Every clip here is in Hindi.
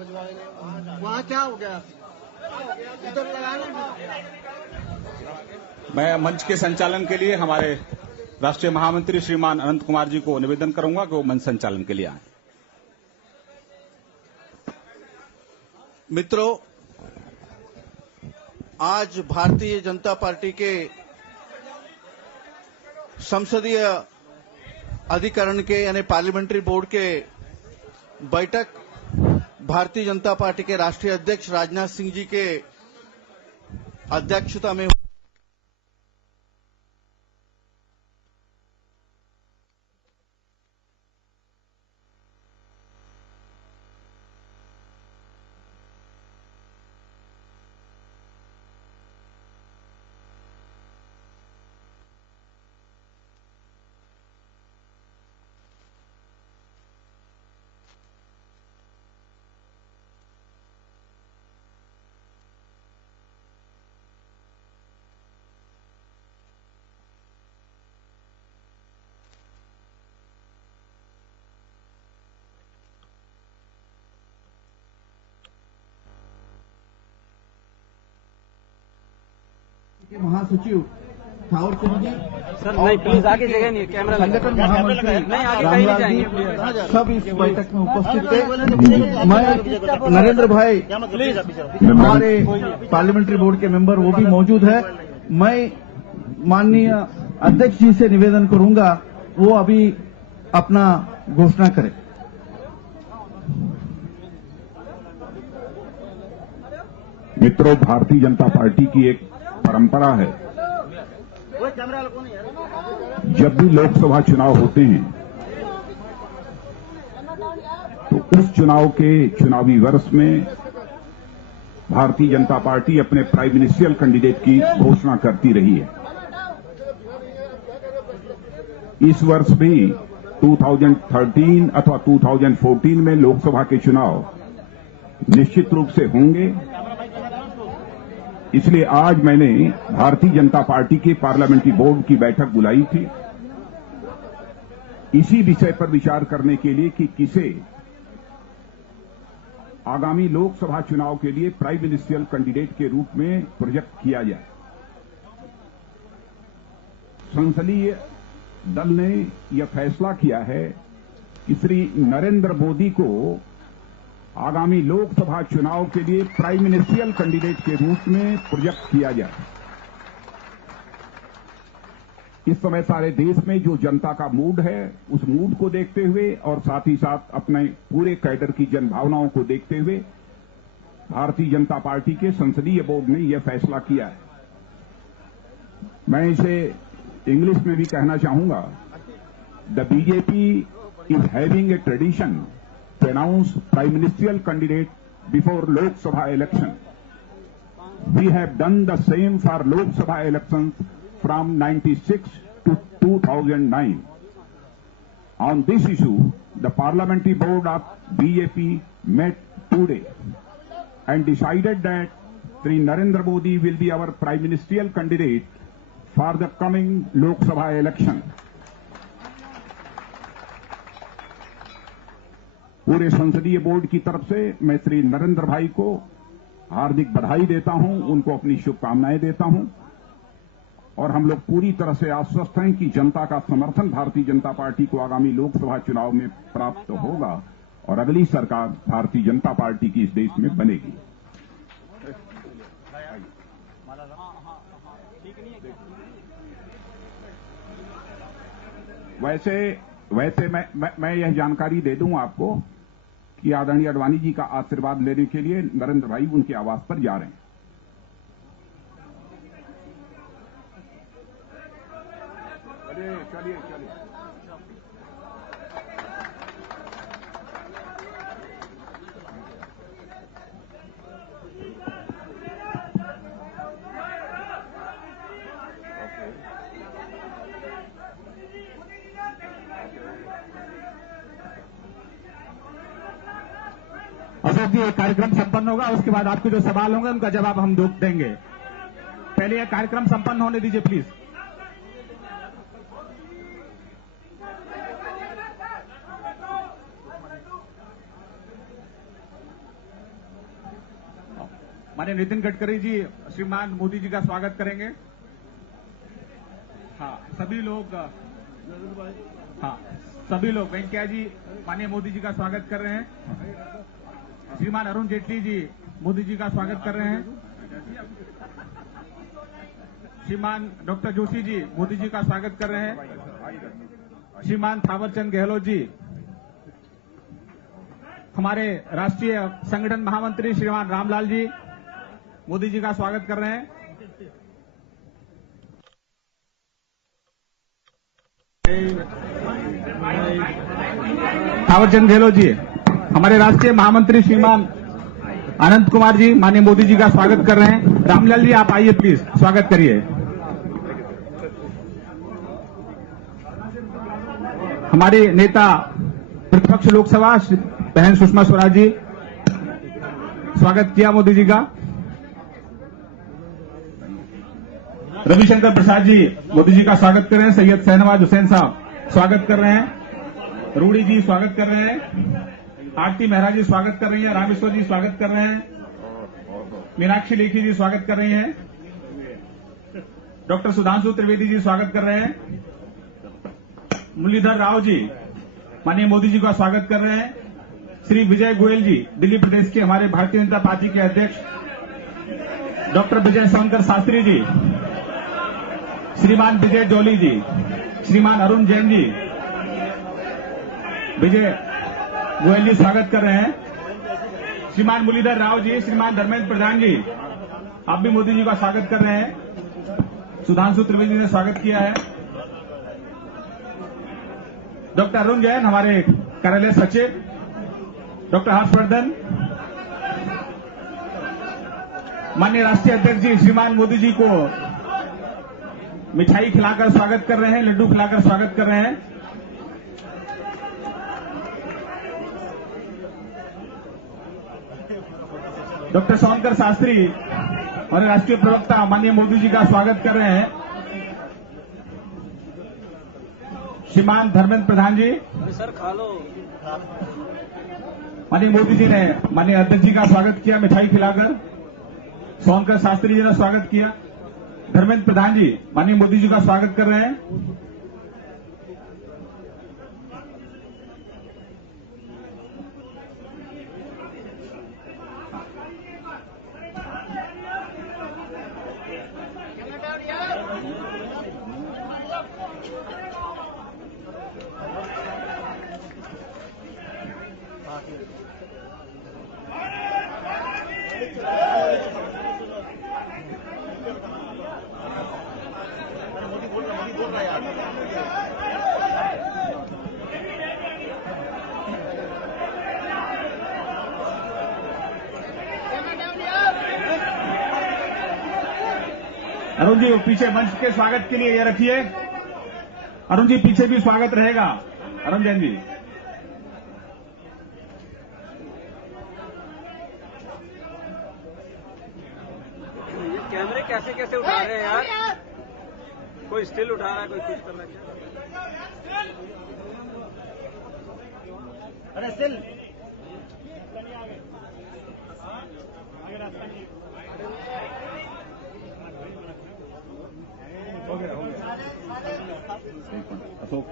वहाँ क्या हो गया? इधर लगाना। मैं मंच के संचालन के लिए हमारे राष्ट्रीय महामंत्री श्रीमान अनंत कुमार जी को निवेदन करूंगा कि वो मंच संचालन के लिए आए। मित्रों, आज भारतीय जनता पार्टी के संसदीय अधिकरण के यानी पार्लियामेंट्री बोर्ड के बैठक भारतीय जनता पार्टी के राष्ट्रीय अध्यक्ष राजनाथ सिंह जी के अध्यक्षता में महासचिव ठाकुर चंद जी सर नहीं प्लीज आगे जगह नहीं, कैमरा संगठन महामंत्री नहीं आगे कहीं नहीं जाएंगे। सब इस बैठक में उपस्थित थे। मैं नरेंद्र भाई हमारे पार्लियामेंट्री बोर्ड के मेंबर वो भी मौजूद है। मैं माननीय अध्यक्ष जी से निवेदन करूंगा वो अभी अपना घोषणा करें। मित्रों, भारतीय जनता पार्टी की एक परंपरा है, जब भी लोकसभा चुनाव होते हैं तो उस चुनाव के चुनावी वर्ष में भारतीय जनता पार्टी अपने प्राइम मिनिस्ट्रियल कैंडिडेट की घोषणा करती रही है। इस वर्ष भी 2013 अथवा 2014 में लोकसभा के चुनाव निश्चित रूप से होंगे। इसलिए आज मैंने भारतीय जनता पार्टी के पार्लियामेंट्री बोर्ड की बैठक बुलाई थी, इसी विषय पर विचार करने के लिए कि किसे आगामी लोकसभा चुनाव के लिए प्राइम मिनिस्ट्रियल कैंडिडेट के रूप में प्रोजेक्ट किया जाए। संसदीय दल ने यह फैसला किया है कि श्री नरेंद्र मोदी को आगामी लोकसभा चुनाव के लिए प्राइम मिनिस्ट्रियल कैंडिडेट के रूप में प्रोजेक्ट किया जाए। इस समय सारे देश में जो जनता का मूड है, उस मूड को देखते हुए और साथ ही साथ अपने पूरे कैडर की जनभावनाओं को देखते हुए भारतीय जनता पार्टी के संसदीय बोर्ड ने यह फैसला किया है। मैं इसे इंग्लिश में भी कहना चाहूंगा, the BJP is having a tradition to announce prime ministerial candidate before Lok Sabha election. We have done the same for Lok Sabha elections from 96 to 2009. On this issue, the parliamentary board of BJP met today and decided that Sri Narendra Modi will be our prime ministerial candidate for the coming Lok Sabha election. पूरे संसदीय बोर्ड की तरफ से मैं श्री नरेंद्र भाई को हार्दिक बधाई देता हूं, उनको अपनी शुभकामनाएं देता हूं और हम लोग पूरी तरह से आश्वस्त हैं कि जनता का समर्थन भारतीय जनता पार्टी को आगामी लोकसभा चुनाव में प्राप्त होगा और अगली सरकार भारतीय जनता पार्टी की इस देश में बनेगी। वैसे मैं यह जानकारी दे दूं आपको कि आदरणीय अडवाणी जी का आशीर्वाद लेने के लिए नरेंद्र भाई उनके आवास पर जा रहे हैं। चलिए अशोक जी, ये कार्यक्रम संपन्न होगा, उसके बाद आपके जो सवाल होंगे उनका जवाब हम देंगे। पहले यह कार्यक्रम संपन्न होने दीजिए प्लीज। माननीय नितिन गडकरी जी श्रीमान मोदी जी का स्वागत करेंगे। हाँ, सभी लोग वेंकैया जी माननीय मोदी जी का स्वागत कर रहे हैं। श्रीमान अरुण जेटली जी मोदी जी का स्वागत कर रहे हैं। श्रीमान डॉक्टर जोशी जी मोदी जी का स्वागत कर रहे हैं। श्रीमान थावरचंद गहलोत जी, हमारे राष्ट्रीय संगठन महामंत्री श्रीमान रामलाल जी मोदी जी का स्वागत कर रहे हैं। थावरचंद गहलोत जी, हमारे राष्ट्रीय महामंत्री श्रीमान अनंत कुमार जी माननीय मोदी जी का स्वागत कर रहे हैं। रामलाल जी आप आइए प्लीज, स्वागत करिए। हमारी नेता प्रतिपक्ष लोकसभा बहन सुषमा स्वराज जी, स्वागत किया मोदी जी का। रविशंकर प्रसाद जी मोदी जी का स्वागत कर रहे हैं। सैयद शहनवाज हुसैन साहब स्वागत कर रहे हैं। रूडी जी स्वागत कर रहे हैं। आरती मेहरा जी स्वागत कर रही हैं। रामेश्वर जी स्वागत कर रहे हैं। मीनाक्षी लेखी जी स्वागत कर रही हैं। डॉक्टर सुधांशु त्रिवेदी जी स्वागत कर रहे हैं। मुरलीधर राव जी माननीय मोदी जी का स्वागत कर रहे हैं। श्री विजय गोयल जी दिल्ली प्रदेश के हमारे भारतीय जनता पार्टी के अध्यक्ष डॉक्टर विजय शंकर शास्त्री जी, श्रीमान विजय जौली जी, श्रीमान अरुण जैन जी, विजय गोयल जी स्वागत कर रहे हैं। श्रीमान मुरलीधर राव जी, श्रीमान धर्मेंद्र प्रधान जी, आप भी मोदी जी का स्वागत कर रहे हैं। सुधांशु त्रिवेदी ने स्वागत किया है। डॉक्टर अरुण जैन हमारे कार्यालय सचिव, डॉक्टर हर्षवर्धन, माननीय राष्ट्रीय अध्यक्ष जी श्रीमान मोदी जी को मिठाई खिलाकर स्वागत कर रहे हैं, लड्डू खिलाकर स्वागत कर रहे हैं। डॉक्टर सोनकर शास्त्री और राष्ट्रीय प्रवक्ता माननीय मोदी जी का स्वागत कर रहे हैं। श्रीमान धर्मेंद्र प्रधान जी, सर खा लो। माननीय मोदी जी ने माननीय अध्यक्ष जी का स्वागत किया मिठाई खिलाकर। सोनकर शास्त्री जी ने स्वागत किया। धर्मेंद्र प्रधान जी माननीय मोदी जी का स्वागत कर रहे हैं। अरुण जी पीछे मंच के स्वागत के लिए ये रखिए। अरुण जी पीछे भी स्वागत रहेगा। अरुण जैन जी, ये कैमरे कैसे कैसे उठा रहे हैं यार? कोई स्टिल उठा रहा है, कोई कुछ कर रहा है। अरे स्टिल हो गया अशोक,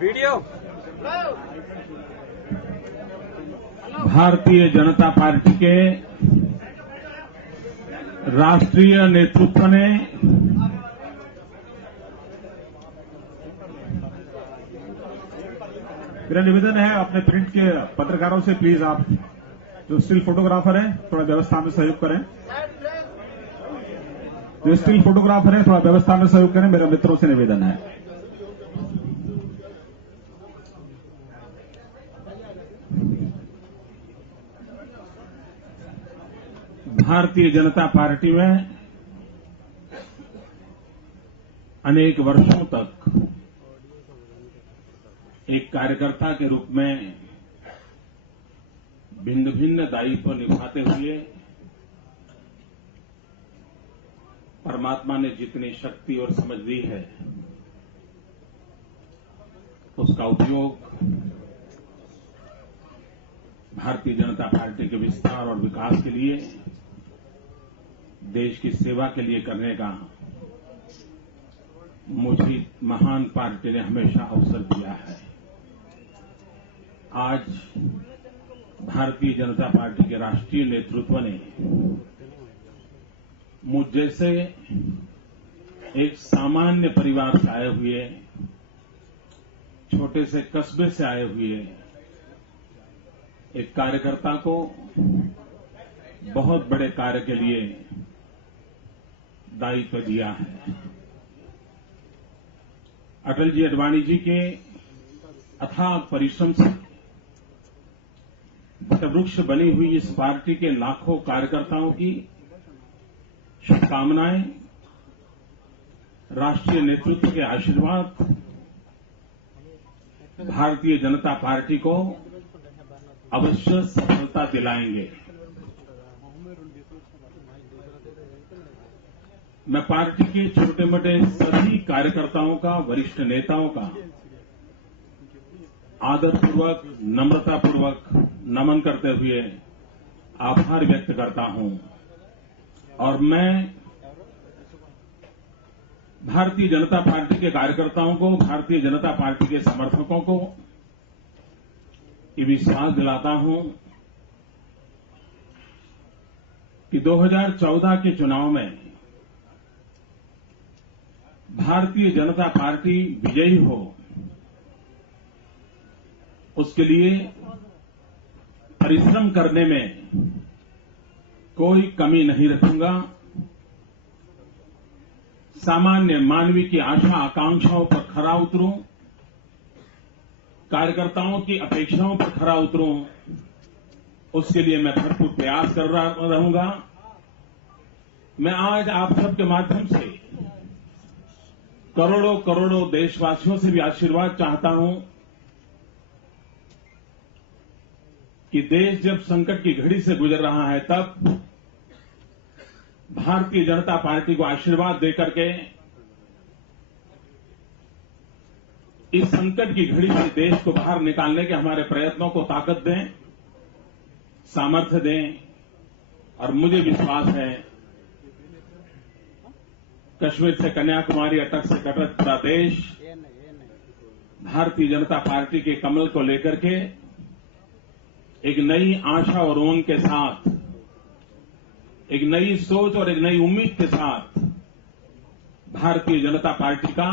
वीडियो। भारतीय जनता पार्टी के राष्ट्रीय नेतृत्व ने मेरा निवेदन है अपने प्रिंट के पत्रकारों से, प्लीज आप जो स्टिल फोटोग्राफर हैं थोड़ा व्यवस्था में सहयोग करें। जो स्टिल फोटोग्राफर हैं थोड़ा व्यवस्था में सहयोग करें, मेरे मित्रों से निवेदन है। भारतीय जनता पार्टी में अनेक वर्षों तक एक कार्यकर्ता के रूप में भिन्न भिन्न दायित्व निभाते हुए परमात्मा ने जितनी शक्ति और समझ दी है उसका उपयोग भारतीय जनता पार्टी के विस्तार और विकास के लिए, देश की सेवा के लिए करने का मुझे महान पार्टी ने हमेशा अवसर दिया है। आज भारतीय जनता पार्टी के राष्ट्रीय नेतृत्व ने मुझ जैसे एक सामान्य परिवार से आए हुए, छोटे से कस्बे से आए हुए एक कार्यकर्ता को बहुत बड़े कार्य के लिए दायित्व दिया है। अटल जी अडवाणी जी के अथाह परिश्रम से वटवृक्ष बनी हुई इस पार्टी के लाखों कार्यकर्ताओं की शुभकामनाएं, राष्ट्रीय नेतृत्व के आशीर्वाद भारतीय जनता पार्टी को अवश्य सफलता दिलाएंगे। मैं पार्टी के छोटे मोटे सभी कार्यकर्ताओं का, वरिष्ठ नेताओं का आदरपूर्वक, नम्रतापूर्वक नमन करते हुए आभार व्यक्त करता हूं और मैं भारतीय जनता पार्टी के कार्यकर्ताओं को, भारतीय जनता पार्टी के समर्थकों को ये विश्वास दिलाता हूं कि 2014 के चुनाव में भारतीय जनता पार्टी विजयी हो, उसके लिए परिश्रम करने में कोई कमी नहीं रखूंगा। सामान्य मानवीय की आशा आकांक्षाओं पर खरा उतरूं, कार्यकर्ताओं की अपेक्षाओं पर खरा उतरूं, उसके लिए मैं भरपूर प्रयास कर रहूंगा। मैं आज आप सबके माध्यम से करोड़ों करोड़ों देशवासियों से भी आशीर्वाद चाहता हूं कि देश जब संकट की घड़ी से गुजर रहा है, तब भारतीय जनता पार्टी को आशीर्वाद देकर के इस संकट की घड़ी से देश को बाहर निकालने के हमारे प्रयत्नों को ताकत दें, सामर्थ्य दें। और मुझे विश्वास है कश्मीर से कन्याकुमारी, अटक से कटक पूरा देश भारतीय जनता पार्टी के कमल को लेकर के एक नई आशा और उमंग के साथ, एक नई सोच और एक नई उम्मीद के साथ भारतीय जनता पार्टी का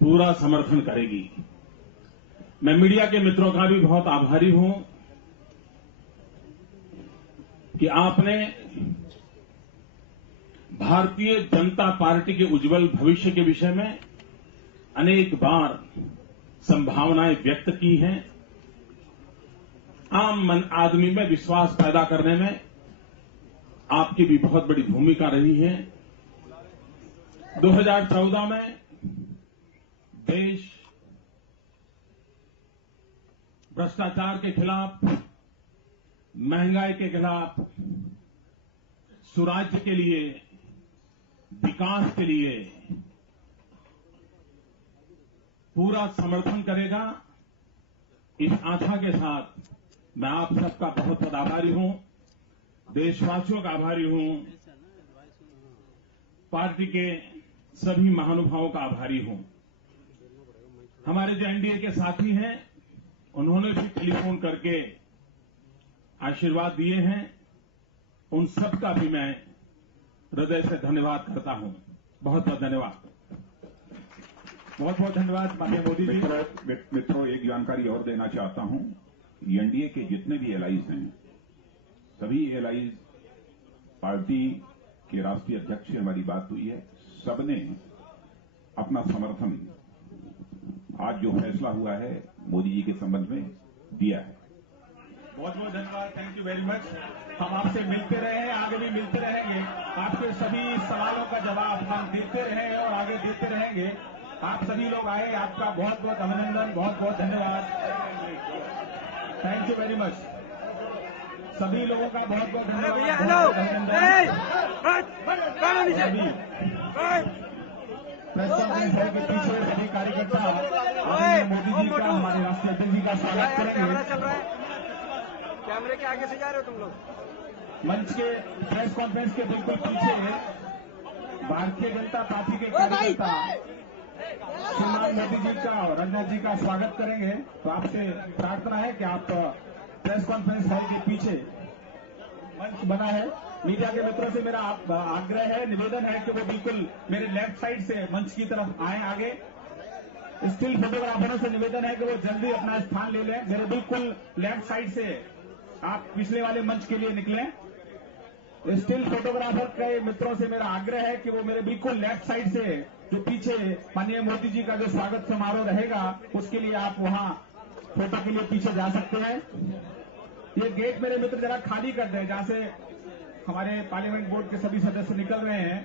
पूरा समर्थन करेगी। मैं मीडिया के मित्रों का भी बहुत आभारी हूं कि आपने भारतीय जनता पार्टी के उज्जवल भविष्य के विषय में अनेक बार संभावनाएं व्यक्त की हैं। आम आदमी में विश्वास पैदा करने में आपकी भी बहुत बड़ी भूमिका रही है। 2014 में देश भ्रष्टाचार के खिलाफ, महंगाई के खिलाफ, सुराज्य के लिए, विकास के लिए पूरा समर्थन करेगा। इस आशा के साथ मैं आप सबका बहुत बहुत आभारी हूं, देशवासियों का आभारी हूं, पार्टी के सभी महानुभावों का आभारी हूं। हमारे जो एनडीए के साथी हैं, उन्होंने भी टेलीफोन करके आशीर्वाद दिए हैं। उन सबका भी मैं हृदय से धन्यवाद करता हूं। बहुत बहुत धन्यवाद। बहुत बहुत धन्यवाद माननीय मोदी जी। मित्रों, एक जानकारी और देना चाहता हूं। एनडीए के जितने भी एलाइज हैं, सभी एलाइज पार्टी के राष्ट्रीय अध्यक्ष से हमारी बात हुई है, सबने अपना समर्थन आज जो फैसला हुआ है मोदी जी के संबंध में दिया है। बहुत बहुत धन्यवाद। Thank you very much. हम आपसे मिलते रहे, आगे भी मिलते रहेंगे। आपके सभी सवालों का जवाब हम देते रहे और आगे देते रहेंगे। आप सभी लोग आए, आपका बहुत बहुत अभिनंदन, बहुत बहुत धन्यवाद। Thank you very much. सभी लोगों का बहुत बहुत धन्यवाद। प्रेस कॉन्फ्रेंस के पीछे सभी कार्यकर्ता मोदी जी का, हमारे राष्ट्रीय अध्यक्ष जी का स्वागत करेंगे। कैमरे के आगे से जा रहे हो तुम लोग? मंच के प्रेस कॉन्फ्रेंस के बिल्कुल पीछे भारतीय जनता पार्टी के कार्यकर्ता श्रीमान मोदी जी का और राजनाथ जी का स्वागत करेंगे। तो आपसे प्रार्थना है कि आप प्रेस कॉन्फ्रेंस हॉल के पीछे मंच बना है। मीडिया के मित्रों से मेरा आग्रह है, निवेदन है कि वो बिल्कुल मेरे लेफ्ट साइड से मंच की तरफ आए आगे। स्टिल फोटोग्राफरों से निवेदन है कि वो जल्दी अपना स्थान ले लें। मेरे बिल्कुल लेफ्ट साइड से आप पिछले वाले मंच के लिए निकलें। स्टिल फोटोग्राफर के मित्रों से मेरा आग्रह है कि वो मेरे बिल्कुल लेफ्ट साइड से जो पीछे माननीय मोदी जी का जो स्वागत समारोह रहेगा उसके लिए आप वहां फोटो के लिए पीछे जा सकते हैं। ये गेट मेरे मित्र जरा खाली कर दें, जहां से हमारे पार्लियामेंट बोर्ड के सभी सदस्य निकल रहे हैं।